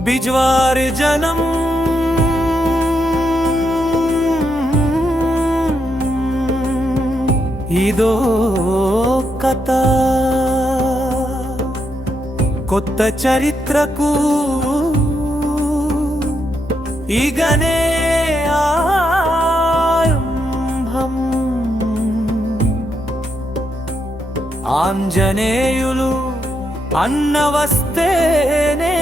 బిజ్వారి జనం. ఇదో కథ. కొత్త చరిత్రకు ఇగనే ఆరంభం. ఆంజనేయులు అన్న వస్తేనే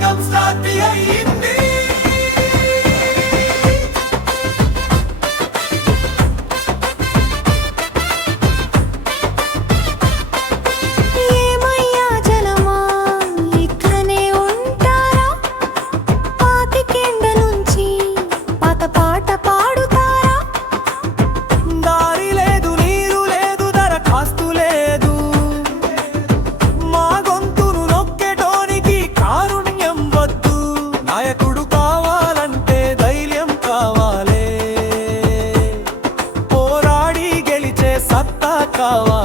Gott sei kala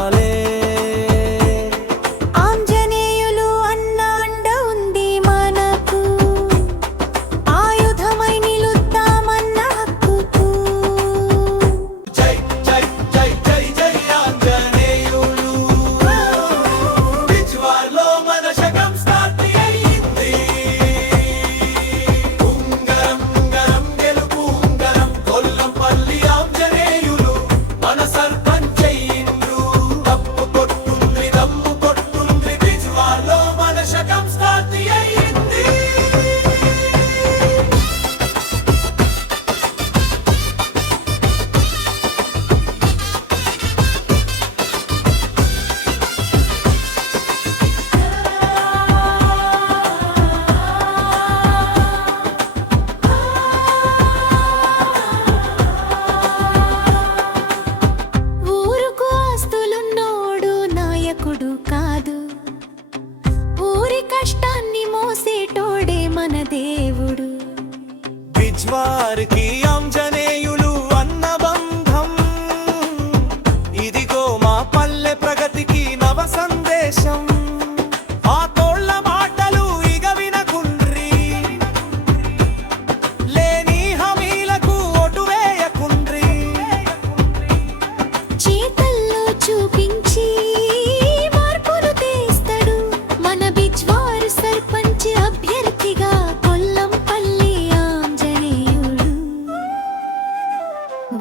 barquinhos.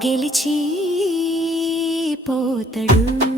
గెలిచి పోతడు.